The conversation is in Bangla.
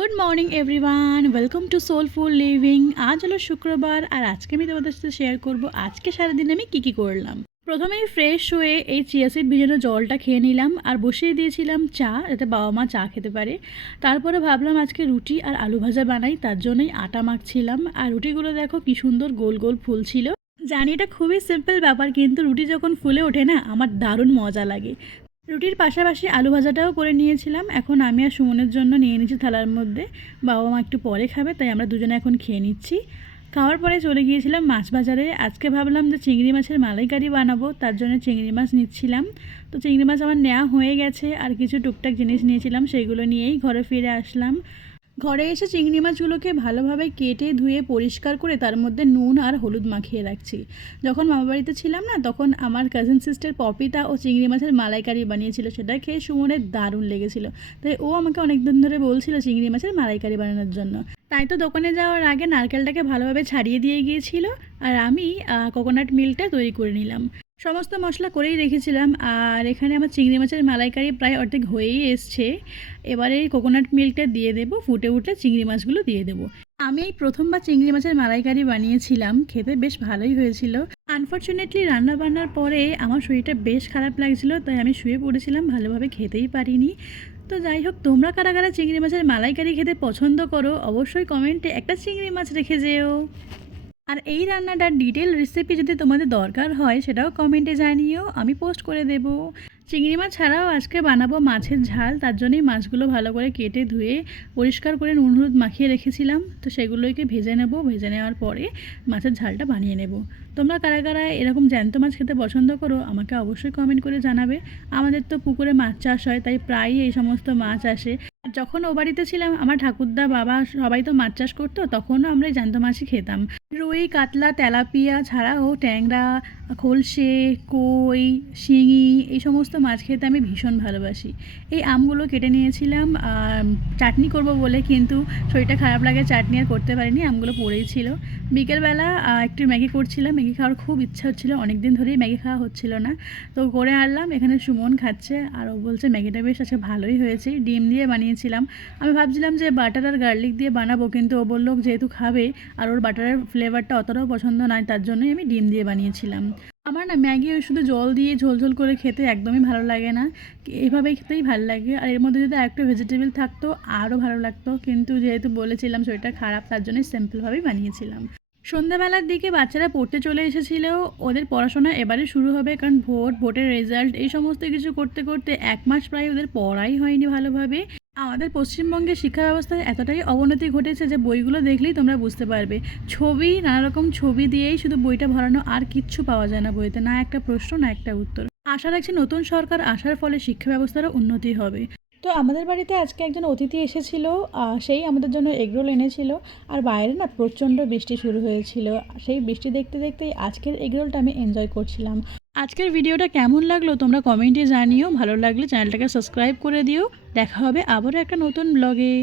Good morning everyone, welcome to soulful living. আজ হলো শুক্রবার আর আজকে আমি তোমাদের সাথে শেয়ার করব আজকে সারাদিন আমি কী করলাম। প্রথমেই ফ্রেশ হয়ে এই চিয়া সিড ভিজানো জলটা খেয়ে নিলাম আর বসিয়ে দিয়েছিলাম চা, যাতে বাবা মা চা খেতে পারে। তারপরে ভাবলাম আজকে রুটি আর আলু ভাজা বানাই, তার জন্যই আটা মাখছিলাম। আর রুটিগুলো দেখো কি সুন্দর গোল গোল ফুলছিল। জানি এটা খুবই সিম্পল ব্যাপার, কিন্তু রুটি যখন ফুলে ওঠে না, আমার দারুণ মজা লাগে। রুটির পাশাপাশি আলু ভাজাটাও করে নিয়েছিলাম। এখন আমি আর সুমনের জন্য নিয়ে নিচ্ছি থালার মধ্যে। বাবা মা একটু পরে খাবে, তাই আমরা দুজনে এখন খেয়ে নিচ্ছি। খাওয়ার পরে চলে গিয়েছিলাম মাছ বাজারে। আজকে ভাবলাম যে চিংড়ি মাছের মালাইকারি বানাবো, তার জন্য চিংড়ি মাছ নিচ্ছিলাম। তো চিংড়ি মাছ আমার নেওয়া হয়ে গেছে, আর কিছু টুকটাক জিনিস নিয়েছিলাম, সেগুলো নিয়েই ঘরে ফিরে আসলাম। ঘরে এসে চিংড়ি মাছগুলোকে ভালোভাবে কেটে ধুয়ে পরিষ্কার করে তার মধ্যে নুন আর হলুদ মাখিয়ে রাখছি। যখন মামাবাড়িতে ছিলাম না, তখন আমার কাজিন সিস্টার পপিতা ও চিংড়ি মাছের মালাইকারি বানিয়েছিল, সেটা খেয়ে সুমনের দারুণ লেগেছিল। তাই ও আমাকে অনেক দিন ধরে বলছিল চিংড়ি মাছের মালাইকারি বানানোর জন্য। তাই তো দোকানে যাওয়ার আগে নারকেলটাকে ভালোভাবে ছাড়িয়ে দিয়ে গিয়েছিল, আর আমি কোকোনাট মিল্কটা তৈরি করে নিলাম। সমস্ত মশলা করেই রেখেছিলাম। আর এখানে আমার চিংড়ি মাছের মালাইকারি প্রায় অর্ধেক হয়েই এসছে। এবারে এই কোকোনাট মিল্কটা দিয়ে দেবো, ফুটে উঠলে চিংড়ি মাছগুলো দিয়ে দেবো। আমি এই প্রথমবার চিংড়ি মাছের মালাইকারি বানিয়েছিলাম, খেতে বেশ ভালোই হয়েছিল। আনফর্চুনেটলি রান্না বান্নার পরে আমার শরীরটা বেশ খারাপ লাগছিল, তাই আমি শুয়ে পড়েছিলাম, ভালোভাবে খেতেই পারিনি। তো যাই হোক, তোমরা কারা কারা চিংড়ি মাছের মালাইকারি খেতে পছন্দ করো, অবশ্যই কমেন্টে একটা চিংড়ি মাছ রেখে যেও। আর এই রান্নাটার ডিটেল রেসিপি যদি তোমাদের দরকার হয়, সেটাও কমেন্টে জানিও, আমি পোস্ট করে দেব। চিংড়ি মাছ ছাড়াও আজকে বানাবো মাছের ঝাল, তার জন্যই মাছগুলো ভালো করে কেটে ধুয়ে পরিষ্কার করে নুন হলুদ মাখিয়ে রেখেছিলাম। তো সেগুলোকে ভেজে নেব, ভেজে নেওয়ার পরে মাছের ঝালটা বানিয়ে নেব। তোমরা কারা কারা এরকম জ্যান্ত মাছ খেতে পছন্দ করো, আমাকে অবশ্যই কমেন্ট করে জানাবে। আমাদের তো পুকুরে মাছ চাষ হয়, তাই প্রায়ই এই সমস্ত মাছ আসে। যখন ও বাড়িতে ছিলাম, আমার ঠাকুরদা বাবা সবাই তো মাছ চাষ করতো, তখনও আমরা এই জ্যান্ত মাছই খেতাম। রুই কাতলা তেলাপিয়া ছাড়াও ট্যাংরা, খলসে, কই, শিঙি এই সমস্ত মাছ খেতে আমি ভীষণ ভালোবাসি। এই আমগুলো কেটে নিয়েছিলাম চাটনি করব বলে, কিন্তু শরীরটা খারাপ লাগে, চাটনি আর করতে পারিনি, আমগুলো পড়েই ছিল। বিকেলবেলা একটু ম্যাগি করছিলাম, ম্যাগি খাওয়ার খুব ইচ্ছা হচ্ছিলো, অনেক দিন ধরেই ম্যাগি খাওয়া হচ্ছিল না। তো করে আনলাম, এখানে সুমন খাচ্ছে আর ও বলছে ম্যাগিটা বেশ আজকে ভালোই হয়েছে। ডিম দিয়ে বানিয়েছিলাম। আমি ভাবছিলাম যে বাটার আর গার্লিক দিয়ে বানাবো, কিন্তু ও বললো যেহেতু খাবে আর ওর বাটারের ফ্লেভারটা অতটাও পছন্দ নয়, তার জন্যই আমি ডিম দিয়ে বানিয়েছিলাম। আমার না ম্যাগি ওই শুধু জল দিয়ে ঝোল করে খেতে একদমই ভালো লাগে না, এভাবেই খেতেই ভালো লাগে। আর এর মধ্যে যদি আরেকটু ভেজিটেবল থাকতো আরও ভালো লাগতো, কিন্তু যেহেতু বলেছিলাম শরীরটা খারাপ, তার জন্যই সিম্পলভাবেই বানিয়েছিলাম। সন্ধ্যাবেলার দিকে বাচ্চারা পড়তে চলে এসেছিল, ওদের পড়াশোনা এবারে শুরু হবে, কারণ ভোটের রেজাল্ট এই সমস্ত কিছু করতে করতে 1 মাস প্রায় ওদের পড়াই হয়নি ভালোভাবে। আমাদের পশ্চিমবঙ্গের শিক্ষা ব্যবস্থায় এতটাই অবনতি ঘটেছে যে বইগুলো দেখলেই তোমরা বুঝতে পারবে। ছবি, নানা রকম ছবি দিয়েই শুধু বইটা ভরানো, আর কিচ্ছু পাওয়া যায় না বইতে, না একটা প্রশ্ন না একটা উত্তর। আশা রাখছি নতুন সরকার আসার ফলে শিক্ষা ব্যবস্থারও উন্নতি হবে। তো আমাদের বাড়িতে আজকে একজন অতিথি এসেছিল, সেই আমাদের জন্য এগরোল এনেছিল। আর বাইরে না প্রচণ্ড বৃষ্টি শুরু হয়েছিল, সেই বৃষ্টি দেখতে দেখতেই আজকের এগরোলটা আমি এনজয় করছিলাম। আজকের ভিডিওটা কেমন লাগলো তোমরা কমেন্টে জানিও, ভালো লাগলে চ্যানেলটাকে সাবস্ক্রাইব করে দিও। দেখা হবে আবারও একটা নতুন ব্লগে।